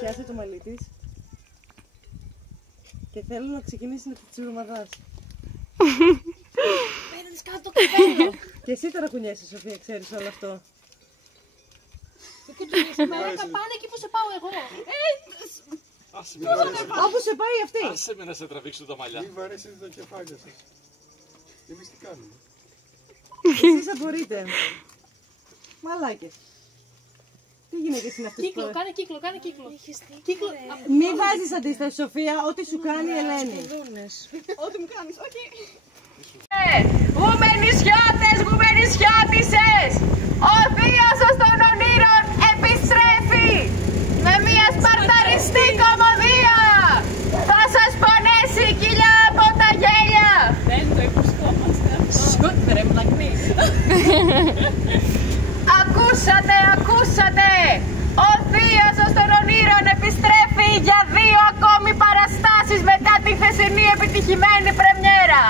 πιάσει το μαλλί της και θέλω να ξεκινήσει να τη τσιρομαδάς. Πέρα της κάτω το καπέλο. Και εσύ τώρα κουνιέσαι, Σοφία, ξέρεις όλο αυτό. Δεν κουνιέσαι, πάνε εκεί που σε πάω εγώ. Όπου σε πάει αυτή. Άσε με να σε τραβήξω τα μαλλιά. Μην βαρέσετε τα κεφάλια σας. Εμείς τι κάνουμε. Εσείς απορείτε. Μαλάκες. Τι γυναίκες είναι αυτές Κύκλο, που... κάνε κύκλο, κάνε κύκλο. Κύκλο. Μη βάζεις αντίσταση, Σοφία, ό,τι σου κάνει η Ελένη. Ό,τι μου κάνεις, όχι. Γουμενισιώτες, γουμενισιώτισσες, ο θείος των ονείρων επιστρέφει με μια σπαρταριστή κομμωδία. Θα σας πονέσει η κοιλιά από τα γέλια. Δεν το υποσχόμαστε αυτό. Σουτ, βρε μαγνή. Ακούσατε, ακούσατε! Ο θείος των ονείρων επιστρέφει για 2 ακόμη παραστάσεις μετά τη χθεσινή επιτυχημένη πρεμιέρα.